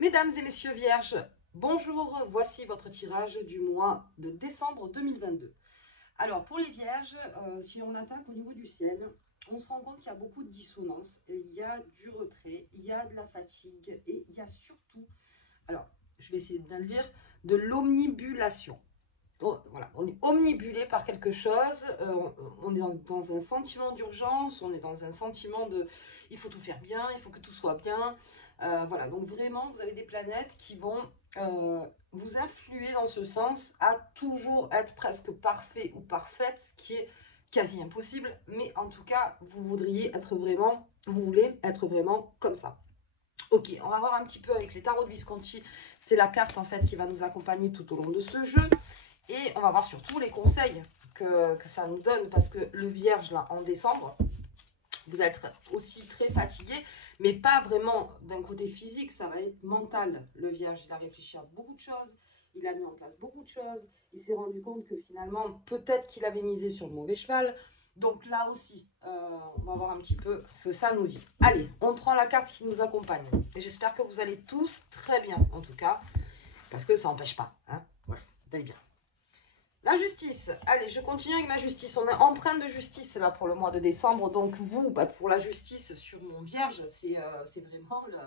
Mesdames et messieurs vierges, bonjour, voici votre tirage du mois de décembre 2022. Alors pour les vierges, si on attaque au niveau du ciel, on se rend compte qu'il y a beaucoup de dissonance, il y a du retrait, il y a de la fatigue et il y a surtout, alors je vais essayer de bien le dire, de l'omnibulation. Voilà, on est omnibulé par quelque chose, on est dans un sentiment d'urgence, on est dans un sentiment de il faut tout faire bien, il faut que tout soit bien. Voilà, donc vraiment, vous avez des planètes qui vont vous influer dans ce sens à toujours être presque parfait ou parfaite, ce qui est quasi impossible, mais en tout cas, vous voudriez être vraiment, vous voulez être vraiment comme ça. Ok, on va voir un petit peu avec les tarots de Visconti, c'est la carte en fait qui va nous accompagner tout au long de ce jeu. Et on va voir surtout les conseils que ça nous donne, parce que le vierge, là, en décembre, vous êtes aussi très fatigué, mais pas vraiment d'un côté physique, ça va être mental. Le vierge, il a réfléchi à beaucoup de choses, il a mis en place beaucoup de choses, il s'est rendu compte que finalement, peut-être qu'il avait misé sur le mauvais cheval. Donc là aussi, on va voir un petit peu ce que ça nous dit. Allez, on prend la carte qui nous accompagne. Et j'espère que vous allez tous très bien, en tout cas, parce que ça n'empêche pas. Hein, voilà, d'aller bien. La justice. Allez, je continue avec ma justice. On est empreinte de justice là pour le mois de décembre. Donc vous, pour la justice sur mon vierge, c'est vraiment le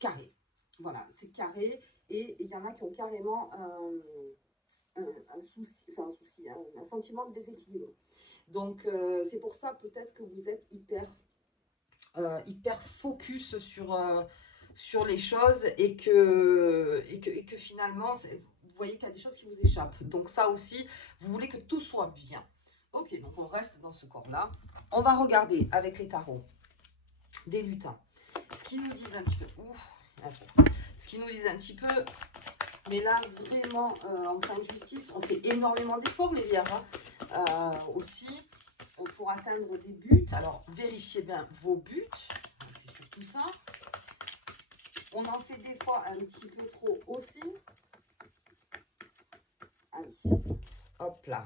carré. Voilà, c'est carré. Et il y en a qui ont carrément un souci, enfin un souci, un sentiment de déséquilibre. Donc c'est pour ça peut-être que vous êtes hyper focus sur les choses et que finalement, vous voyez qu'il y a des choses qui vous échappent. Donc ça aussi, vous voulez que tout soit bien. Ok, donc on reste dans ce corps-là. On va regarder avec les tarots des lutins. Ce qu'ils nous disent un petit peu. Ce qu'ils nous disent un petit peu. Mais là, vraiment, en pleine justice, on fait énormément d'efforts, les vierges. Aussi, pour atteindre des buts. Alors, vérifiez bien vos buts. C'est surtout ça. On en fait des fois un petit peu trop aussi. Allez, hop là.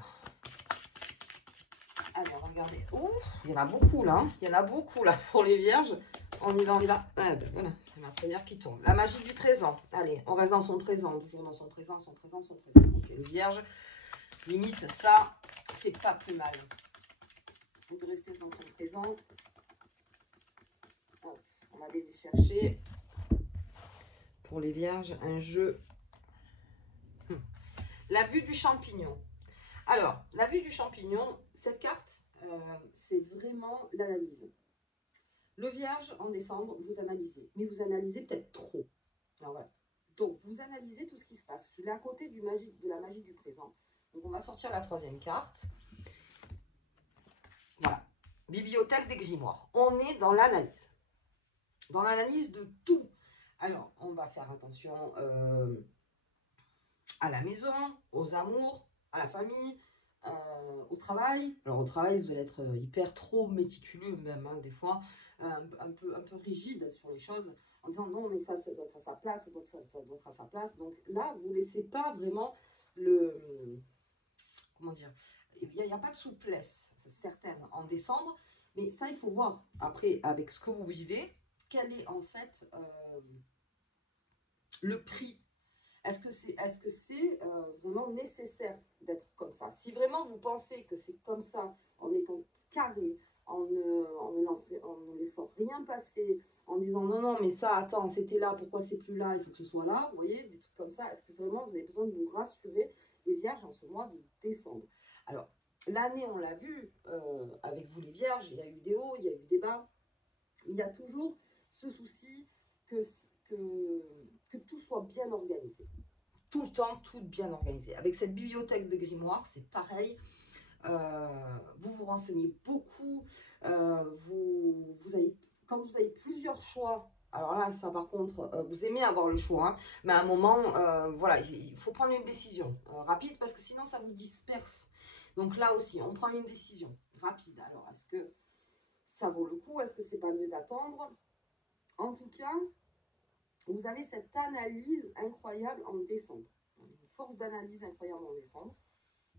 Alors, regardez. Ouh, il y en a beaucoup là. Il y en a beaucoup là pour les vierges. On y va, on y va. Ah, ben, voilà, c'est ma première qui tombe. La magie du présent. Allez, on reste dans son présent. Toujours dans son présent, son présent, son présent. Ok, les vierges, limite, ça, c'est pas plus mal. De rester dans son présent. Hop, on va aller les chercher. Pour les vierges, un jeu. La vue du champignon. Alors, la vue du champignon, cette carte, c'est vraiment l'analyse. Le vierge, en décembre, vous analysez. Mais vous analysez peut-être trop. Alors, voilà. Donc, vous analysez tout ce qui se passe. Je l'ai à côté de la magie du présent. Donc, on va sortir la troisième carte. Voilà. Bibliothèque des grimoires. On est dans l'analyse. Dans l'analyse de tout. Alors, on va faire attention à la maison, aux amours, à la famille, au travail. Alors au travail, vous allez être hyper trop méticuleux même, hein, des fois, un peu rigide sur les choses, en disant non mais ça doit être à sa place, ça doit être à sa place. Donc là, vous ne laissez pas vraiment le... Comment dire, il n'y a pas de souplesse certaine en décembre, mais ça, il faut voir après avec ce que vous vivez, quel est en fait le prix. Est-ce que c'est vraiment nécessaire d'être comme ça? Si vraiment vous pensez que c'est comme ça, en étant carré, en ne laissant rien passer, en disant non, non, mais ça, attends, c'était là, pourquoi c'est plus là, il faut que ce soit là, vous voyez, des trucs comme ça, est-ce que vraiment vous avez besoin de vous rassurer, les vierges, en ce mois de décembre? Alors, l'année, on l'a vu, avec vous les vierges, il y a eu des hauts, il y a eu des bas, il y a toujours ce souci que tout soit bien organisé. Tout le temps, tout bien organisé. Avec cette bibliothèque de grimoires, c'est pareil. Vous vous renseignez beaucoup. Vous avez, quand vous avez plusieurs choix, alors là, ça par contre, vous aimez avoir le choix, hein, mais à un moment, voilà, il faut prendre une décision rapide parce que sinon, ça vous disperse. Donc là aussi, on prend une décision rapide. Alors, est-ce que ça vaut le coup? Est-ce que c'est pas mieux d'attendre? En tout cas, vous avez cette analyse incroyable en décembre. Une force d'analyse incroyable en décembre.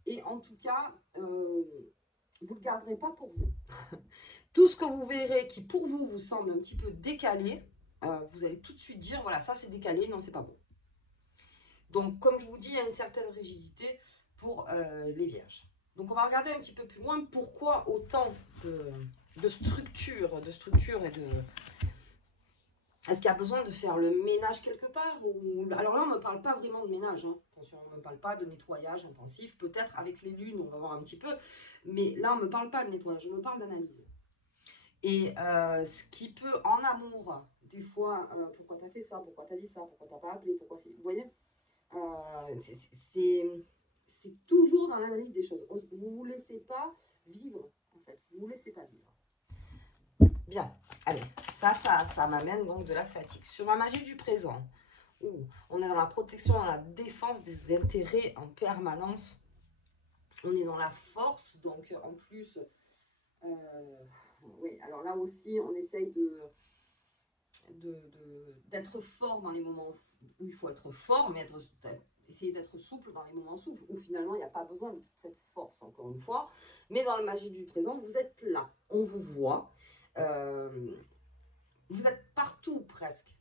Et en tout cas, vous ne le garderez pas pour vous. Tout ce que vous verrez qui pour vous semble un petit peu décalé, vous allez tout de suite dire, voilà, ça c'est décalé, non, c'est pas bon. Donc, comme je vous dis, il y a une certaine rigidité pour les vierges. Donc, on va regarder un petit peu plus loin pourquoi autant de structure et de... Est-ce qu'il y a besoin de faire le ménage quelque part ou... Alors là, on ne me parle pas vraiment de ménage. Hein. Attention, on ne me parle pas de nettoyage intensif. Peut-être avec les lunes, on va voir un petit peu. Mais là, on ne me parle pas de nettoyage, je me parle d'analyse. Et ce qui peut, en amour, des fois, pourquoi tu as fait ça, pourquoi tu as dit ça, pourquoi tu n'as pas appelé, pourquoi c'est... Vous voyez, c'est toujours dans l'analyse des choses. Vous ne vous laissez pas vivre, en fait. Vous ne vous laissez pas vivre. Bien, allez, ça m'amène donc de la fatigue. Sur la magie du présent, où on est dans la protection, dans la défense des intérêts en permanence. On est dans la force, donc en plus, oui, alors là aussi, on essaye d'être fort dans les moments où il faut être fort, mais essayer d'être souple dans les moments souples, où finalement, il n'y a pas besoin de toute cette force, encore une fois. Mais dans la magie du présent, vous êtes là, on vous voit. Vous êtes partout presque,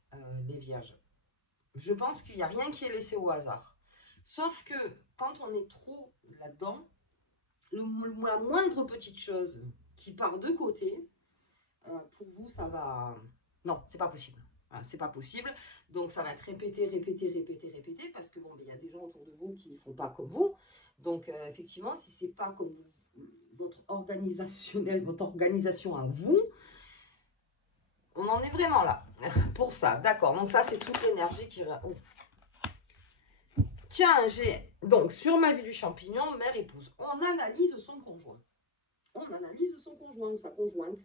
les vierges. Je pense qu'il n'y a rien qui est laissé au hasard. Sauf que quand on est trop là-dedans, la moindre petite chose qui part de côté, pour vous, ça va... Non, c'est pas possible. Voilà, c'est pas possible. Donc, ça va être répété, parce que bon, il y a des gens autour de vous qui ne font pas comme vous. Donc, effectivement, si c'est pas comme vous, votre organisation à vous, on en est vraiment là. Pour ça, d'accord. Donc, ça, c'est toute l'énergie qui... Oh. Tiens, j'ai... Donc, sur ma vie du champignon, mère-épouse, on analyse son conjoint. On analyse son conjoint ou sa conjointe.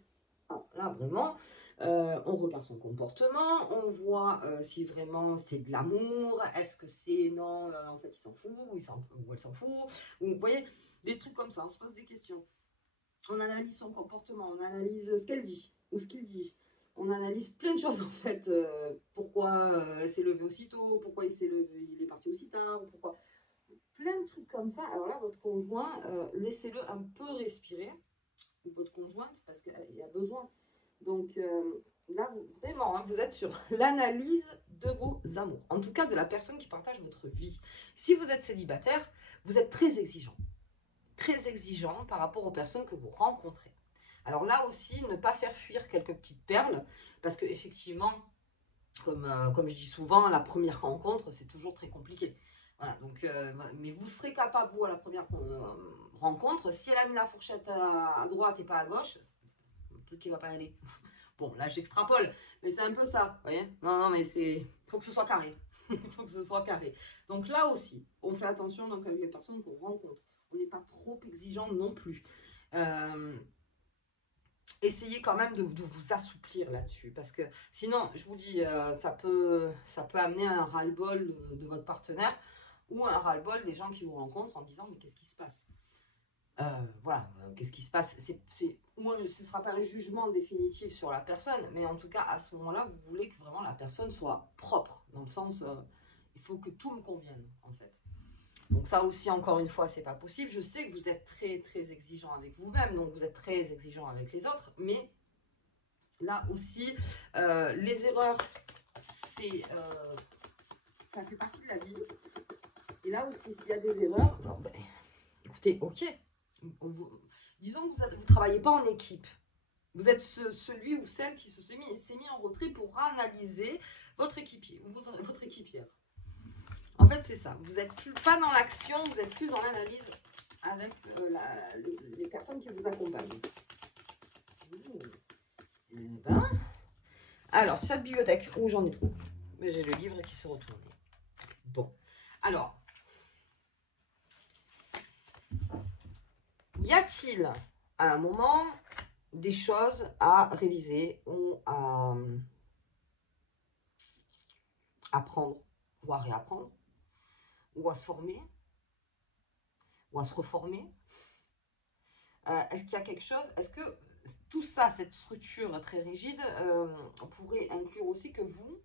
Ah, là, vraiment, on regarde son comportement, on voit si vraiment c'est de l'amour, est-ce que c'est non, en fait, il s'en fout, ou elle s'en fout. Ou, vous voyez, des trucs comme ça, on se pose des questions. On analyse son comportement, on analyse ce qu'elle dit, ou ce qu'il dit. On analyse plein de choses, en fait. Pourquoi elle s'est levée aussitôt, pourquoi il est parti aussi tard, pourquoi... Plein de trucs comme ça. Alors là, votre conjoint, laissez-le un peu respirer, ou votre conjointe, parce qu'il y a besoin. Donc là, vraiment, hein, vous êtes sur l'analyse de vos amours. En tout cas, de la personne qui partage votre vie. Si vous êtes célibataire, vous êtes très exigeant. Très exigeant par rapport aux personnes que vous rencontrez. Alors là aussi, ne pas faire fuir quelques petites perles, parce que effectivement, comme je dis souvent, la première rencontre, c'est toujours très compliqué. Voilà, donc, mais vous serez capable, vous, à la première rencontre, si elle a mis la fourchette à droite et pas à gauche, c'est un truc qui ne va pas aller. Bon, là, j'extrapole, mais c'est un peu ça, vous voyez. Non, mais il faut que ce soit carré. Il faut que ce soit carré. Donc là aussi, on fait attention donc, avec les personnes qu'on rencontre. On n'est pas trop exigeant non plus. Essayez quand même de vous assouplir là-dessus, parce que sinon, je vous dis, ça peut amener un ras-le-bol de votre partenaire, ou un ras-le-bol des gens qui vous rencontrent en disant, mais qu'est-ce qui se passe? Voilà, qu'est-ce qui se passe? Moi, ce ne sera pas un jugement définitif sur la personne, mais en tout cas, à ce moment-là, vous voulez que vraiment la personne soit propre, dans le sens, il faut que tout me convienne, en fait. Donc ça aussi, encore une fois, c'est pas possible. Je sais que vous êtes très, très exigeant avec vous-même, donc vous êtes très exigeant avec les autres, mais là aussi, les erreurs, ça fait partie de la vie. Et là aussi, s'il y a des erreurs, bon, ben, écoutez, ok. Disons que vous ne travaillez pas en équipe. Vous êtes celui ou celle qui s'est mis en retrait pour analyser votre équipier ou votre équipière. En fait, c'est ça. Vous n'êtes plus pas dans l'action, vous êtes plus dans l'analyse avec les personnes qui vous accompagnent. Ben. Alors, sur cette bibliothèque, où j'en ai trop. J'ai le livre qui se retourne. Bon. Alors, y a-t-il à un moment des choses à réviser ou à apprendre ou à réapprendre ou à se former ou à se reformer? Est-ce qu'il y a quelque chose? Est-ce que tout ça, cette structure très rigide, pourrait inclure aussi que vous,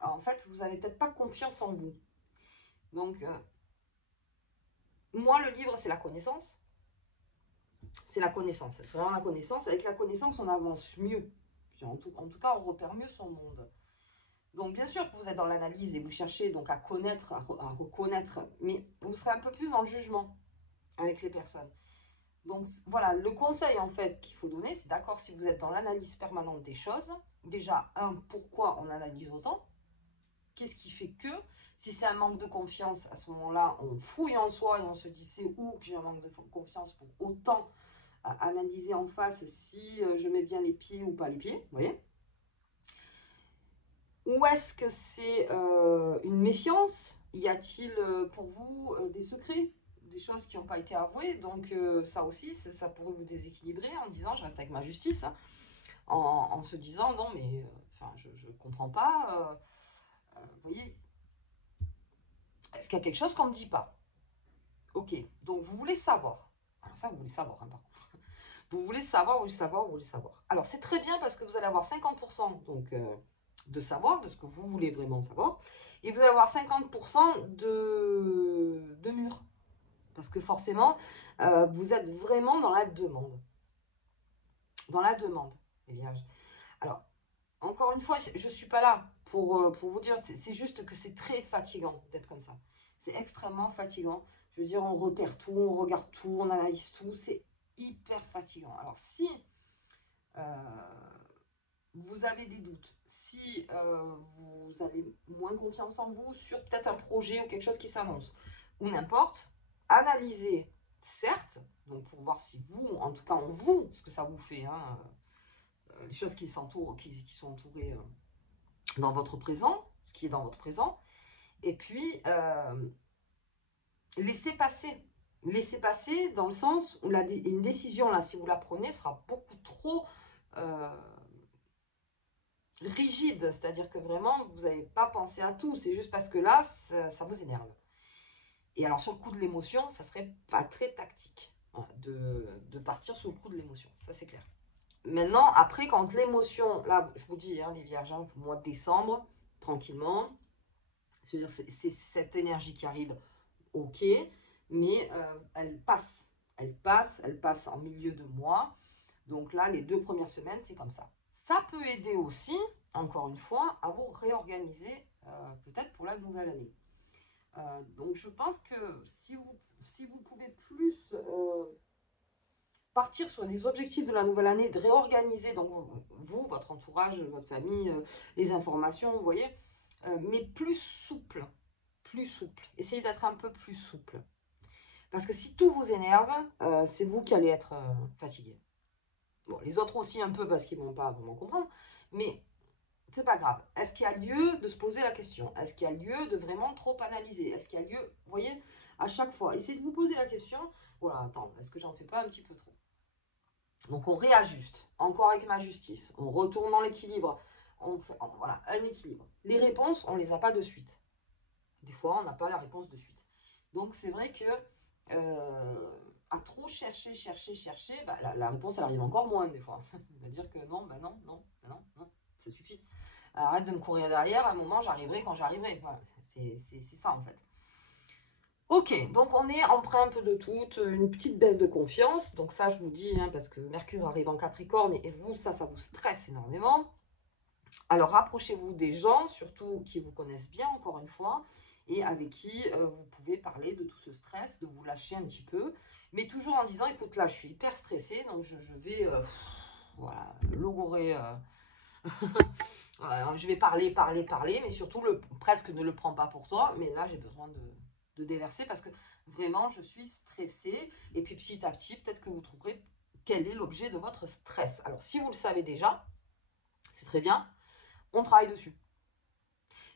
en fait, vous n'avez peut-être pas confiance en vous? Donc, moi, le livre, c'est la connaissance. C'est la connaissance, c'est vraiment la connaissance. Avec la connaissance, on avance mieux. En tout cas, on repère mieux son monde. Donc, bien sûr que vous êtes dans l'analyse et vous cherchez donc à connaître, à reconnaître, mais vous serez un peu plus dans le jugement avec les personnes. Donc, voilà, le conseil en fait qu'il faut donner, c'est d'accord, si vous êtes dans l'analyse permanente des choses, déjà, pourquoi on analyse autant? Qu'est-ce qui fait que, si c'est un manque de confiance, à ce moment-là, on fouille en soi et on se dit c'est où que j'ai un manque de confiance pour autant analyser en face si je mets bien les pieds ou pas les pieds, vous voyez? Ou est-ce que c'est une méfiance? Y a-t-il pour vous des secrets, des choses qui n'ont pas été avouées? Donc ça aussi, ça pourrait vous déséquilibrer en disant je reste avec ma justice, hein, en se disant non mais je ne comprends pas. Vous voyez, est-ce qu'il y a quelque chose qu'on ne me dit pas? Ok, donc vous voulez savoir. Alors ça, vous voulez savoir, hein, par contre. Vous voulez savoir, vous voulez savoir, vous voulez savoir. Alors c'est très bien parce que vous allez avoir 50% donc, de savoir, de ce que vous voulez vraiment savoir. Et vous allez avoir 50% de mur. Parce que forcément, vous êtes vraiment dans la demande. Dans la demande, les vierges. Alors, encore une fois, je ne suis pas là pour vous dire, c'est juste que c'est très fatigant d'être comme ça. C'est extrêmement fatigant. Je veux dire, on repère tout, on regarde tout, on analyse tout. C'est hyper fatigant. Alors, si vous avez des doutes, si vous avez moins confiance en vous sur peut-être un projet ou quelque chose qui s'annonce, ou n'importe, analysez, certes, donc pour voir si vous, en tout cas en vous, ce que ça vous fait, hein, les choses qui sont entourées dans votre présent, ce qui est dans votre présent, et puis laissez passer. Laissez passer dans le sens où une décision, là, si vous la prenez, sera beaucoup trop rigide, c'est-à-dire que vraiment, vous n'avez pas pensé à tout, c'est juste parce que là, ça vous énerve. Et alors, sur le coup de l'émotion, ça serait pas très tactique, hein, de partir sur le coup de l'émotion, ça c'est clair. Maintenant, après, quand l'émotion, là, je vous dis, hein, les vierges, hein, mois de décembre, tranquillement, c'est-à-dire c'est cette énergie qui arrive, ok, mais elle passe, elle passe en milieu de mois. Donc là, les 2 premières semaines, c'est comme ça. Ça peut aider aussi, encore une fois, à vous réorganiser peut-être pour la nouvelle année. Donc je pense que si vous pouvez plus partir sur les objectifs de la nouvelle année, de réorganiser donc vous, votre entourage, votre famille, les informations, vous voyez, mais plus souple, plus souple. Essayez d'être un peu plus souple. Parce que si tout vous énerve, c'est vous qui allez être fatigué. Bon, les autres aussi un peu parce qu'ils ne vont pas vraiment comprendre, mais c'est pas grave. Est-ce qu'il y a lieu de se poser la question? Est-ce qu'il y a lieu de vraiment trop analyser? Est-ce qu'il y a lieu, vous voyez, à chaque fois, essayez de vous poser la question, voilà, attends, est-ce que j'en fais pas un petit peu trop? Donc on réajuste, encore avec ma justice, on retourne dans l'équilibre, on fait, voilà, un équilibre. Les réponses, on ne les a pas de suite. Des fois, on n'a pas la réponse de suite. Donc c'est vrai que à trop chercher, bah, la réponse elle arrive encore moins des fois. C'est-à-dire que non, bah non, non, bah non, non, ça suffit. Arrête de me courir derrière, à un moment j'arriverai quand j'arriverai. Voilà, c'est ça en fait. Ok, donc on est emprunt un peu de tout, une petite baisse de confiance. Donc ça je vous dis, hein, parce que Mercure arrive en Capricorne et vous, ça vous stresse énormément. Alors rapprochez-vous des gens, surtout qui vous connaissent bien encore une fois, et avec qui vous pouvez parler de tout ce stress, de vous lâcher un petit peu, mais toujours en disant, écoute là je suis hyper stressée, donc je vais voilà, logorer, voilà, je vais parler, mais surtout presque ne le prends pas pour toi, mais là j'ai besoin de déverser parce que vraiment je suis stressée, et puis petit à petit peut-être que vous trouverez quel est l'objet de votre stress. Alors si vous le savez déjà, c'est très bien, on travaille dessus.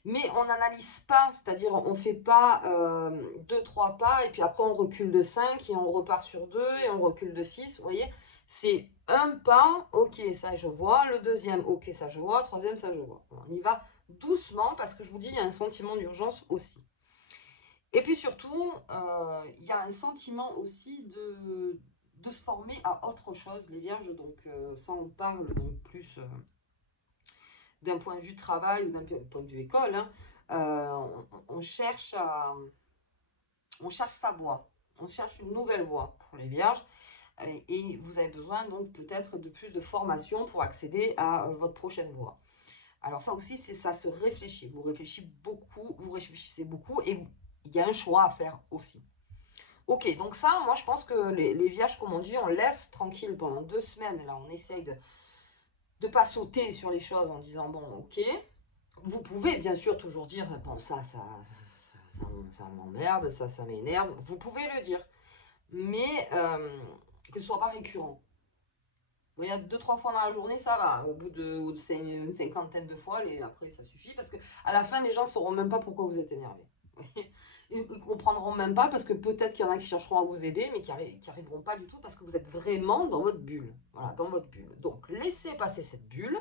Mais on n'analyse pas, c'est-à-dire on ne fait pas 2-3 pas et puis après on recule de 5 et on repart sur 2 et on recule de 6, vous voyez, c'est un pas, ok ça je vois, le deuxième, ok ça je vois, troisième ça je vois. On y va doucement parce que je vous dis, il y a un sentiment d'urgence aussi. Et puis surtout, il y a un sentiment aussi de se former à autre chose, les vierges, donc ça on parle donc plus d'un point de vue travail ou d'un point de vue école, hein, on cherche sa voie, on cherche une nouvelle voie pour les vierges, et vous avez besoin donc peut-être de plus de formation pour accéder à votre prochaine voie. Alors ça aussi, ça se réfléchit. Vous réfléchissez beaucoup et il y a un choix à faire aussi. Ok, donc ça, moi je pense que les vierges, comme on dit, on laisse tranquille pendant 2 semaines. Là, on essaye de ne pas sauter sur les choses en disant, bon, ok. Vous pouvez bien sûr toujours dire, bon, ça m'emmerde, ça m'énerve. Vous pouvez le dire, mais que ce soit pas récurrent. Vous voyez, 2-3 fois dans la journée, ça va. Au bout de une cinquantaine de fois, après, ça suffit. Parce que à la fin, les gens ne sauront même pas pourquoi vous êtes énervé. Ils ne comprendront même pas parce que peut-être qu'il y en a qui chercheront à vous aider, mais qui arriveront pas du tout parce que vous êtes vraiment dans votre bulle. Voilà, dans votre bulle. Donc, laissez passer cette bulle.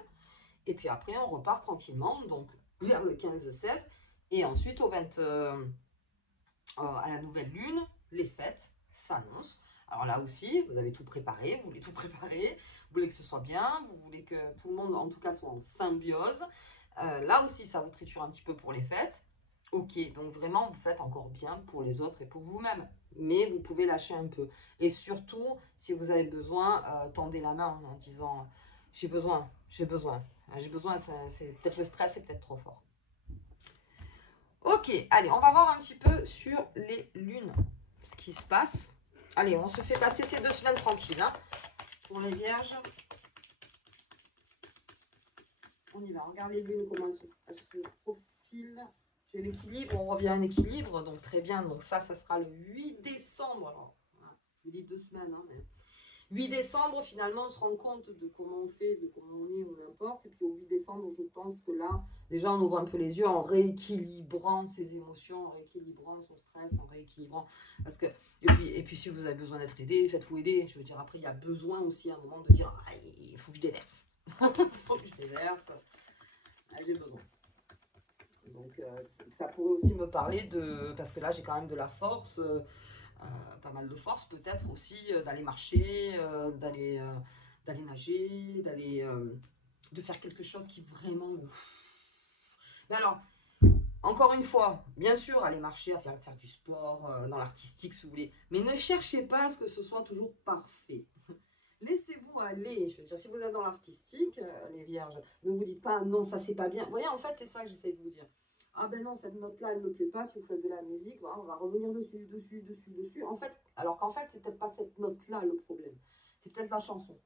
Et puis après, on repart tranquillement, donc vers le 15-16. Et ensuite, à la nouvelle lune, les fêtes s'annoncent. Alors là aussi, vous avez tout préparé, vous voulez tout préparer, vous voulez que ce soit bien, vous voulez que tout le monde, en tout cas, soit en symbiose. Là aussi, ça vous triture un petit peu pour les fêtes. Ok, donc vraiment, vous faites encore bien pour les autres et pour vous-même. Mais vous pouvez lâcher un peu. Et surtout, si vous avez besoin, tendez la main en disant « j'ai besoin, j'ai besoin ». J'ai besoin, c'est peut-être le stress, c'est peut-être trop fort. Ok, allez, on va voir un petit peu sur les lunes, ce qui se passe. Allez, on se fait passer ces 2 semaines tranquilles. Hein, pour les vierges. On y va, regardez les lunes, comment elles se profilent. J'ai l'équilibre, on revient à un équilibre, donc très bien. Donc ça sera le 8 décembre. Alors, voilà, je vous dis 2 semaines, hein, mais 8 décembre, finalement, on se rend compte de comment on fait, de comment on est, on importe. Et puis au 8 décembre, je pense que là, déjà, on ouvre un peu les yeux en rééquilibrant ses émotions, en rééquilibrant son stress, en rééquilibrant. Parce que, et puis si vous avez besoin d'être aidé, faites-vous aider. Je veux dire, après, il y a besoin aussi à un moment de dire, ah, il faut que je déverse. Il faut que je déverse. Ah, j'ai besoin. Donc, ça pourrait aussi me parler de... Parce que là, j'ai quand même de la force. Pas mal de force peut-être aussi d'aller marcher, d'aller nager, de faire quelque chose qui vraiment vous... Mais alors, encore une fois, bien sûr, aller marcher, à faire du sport, dans l'artistique si vous voulez, mais ne cherchez pas à ce que ce soit toujours parfait. Laissez-vous aller. Je veux dire, si vous êtes dans l'artistique, les vierges, ne vous dites pas non, ça c'est pas bien. Vous voyez, en fait, c'est ça que j'essaie de vous dire. Ah ben non, cette note-là, elle ne me plaît pas. Si vous faites de la musique, voilà, on va revenir dessus. En fait, alors qu'en fait, c'est peut-être pas cette note-là le problème. C'est peut-être la chanson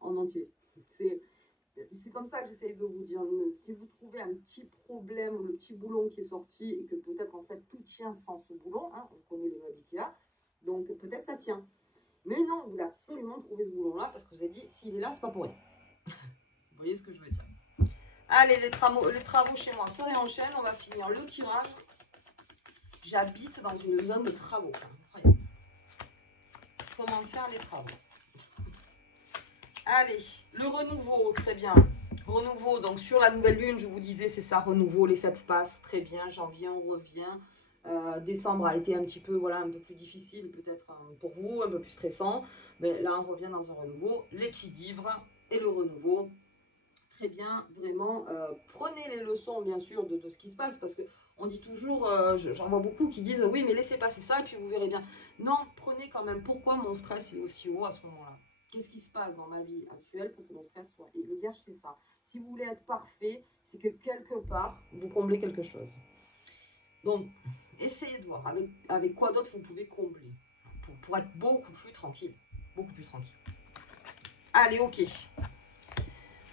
en entier. C'est comme ça que j'essaie de vous dire. Si vous trouvez un petit problème, le petit boulon qui est sorti, et que peut-être en fait tout tient sans ce boulon, hein, on connaît les meubles Ikea, donc peut-être ça tient. Mais non, vous voulez absolument trouver ce boulon-là parce que vous avez dit, s'il est là, c'est pas pour rien. Vous voyez ce que je veux dire? Allez, les travaux chez moi se réenchaînent. On va finir le tirage. J'habite dans une zone de travaux. Incroyable. Comment faire les travaux? Allez, le renouveau, très bien. Renouveau, donc sur la nouvelle lune, je vous disais, c'est ça, renouveau, les fêtes passent, très bien. Janvier, on revient. Décembre a été un petit peu, voilà, un peu plus difficile peut-être pour vous, un peu plus stressant. Mais là, on revient dans un renouveau. L'équilibre et le renouveau. Très bien, vraiment, prenez les leçons, bien sûr, de ce qui se passe. Parce qu'on dit toujours, j'en vois beaucoup qui disent, oui, mais laissez passer ça et puis vous verrez bien. Non, prenez quand même, pourquoi mon stress est aussi haut à ce moment-là? Qu'est-ce qui se passe dans ma vie actuelle pour que mon stress soit... Et les vierges, c'est ça. Si vous voulez être parfait, c'est que quelque part, vous comblez quelque chose. Donc, essayez de voir avec quoi d'autre vous pouvez combler pour être beaucoup plus tranquille. Beaucoup plus tranquille. Allez, ok.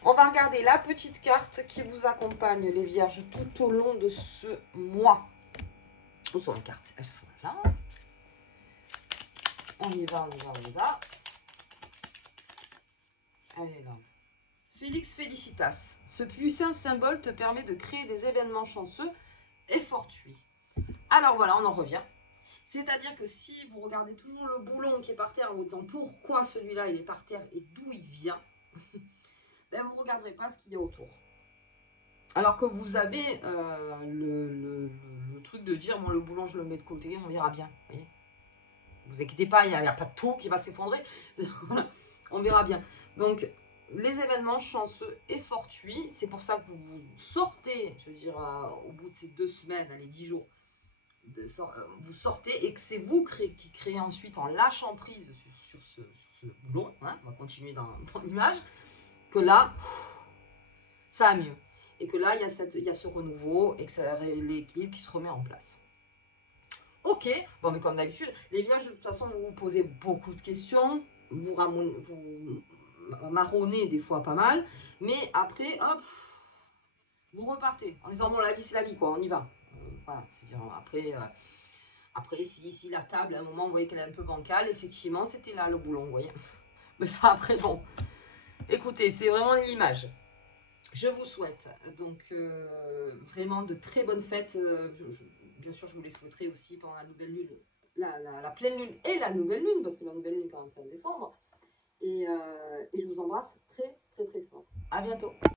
On va regarder la petite carte qui vous accompagne, les vierges, tout au long de ce mois. Où sont les cartes? Elles sont là. On y va, on y va, on y va. Elle est là. Félix Felicitas. Ce puissant symbole te permet de créer des événements chanceux et fortuits. Alors voilà, on en revient. C'est-à-dire que si vous regardez toujours le boulon qui est par terre en vous disant pourquoi celui-là il est par terre et d'où il vient, ben vous ne regarderez pas ce qu'il y a autour. Alors que vous avez le truc de dire, bon, le boulon je le mets de côté, on verra bien. Vous inquiétez pas, il n'y a pas de tout qui va s'effondrer. On verra bien. Donc, les événements chanceux et fortuits, c'est pour ça que vous sortez, je veux dire, au bout de ces 2 semaines, allez, 10 jours, vous sortez et que c'est vous qui créez ensuite en lâchant prise sur ce boulon, hein, on va continuer dans l'image, que là, ça va mieux. Et que là, il y a ce renouveau et que l'équilibre qui se remet en place. Ok, bon, mais comme d'habitude, les vierges, de toute façon, vous vous posez beaucoup de questions, vous marronnez des fois pas mal, mais après, hop, vous repartez en disant, bon, la vie, c'est la vie, quoi, on y va. Voilà, c'est-à-dire, après si la table, à un moment, vous voyez qu'elle est un peu bancale, effectivement, c'était là le boulon, vous voyez. Mais ça, après, bon, écoutez, c'est vraiment l'image. Je vous souhaite donc vraiment de très bonnes fêtes. Bien sûr, je vous les souhaiterai aussi pendant la nouvelle lune, la pleine lune et la nouvelle lune, parce que la nouvelle lune est quand même fin décembre. Et je vous embrasse très, très, très fort. À bientôt.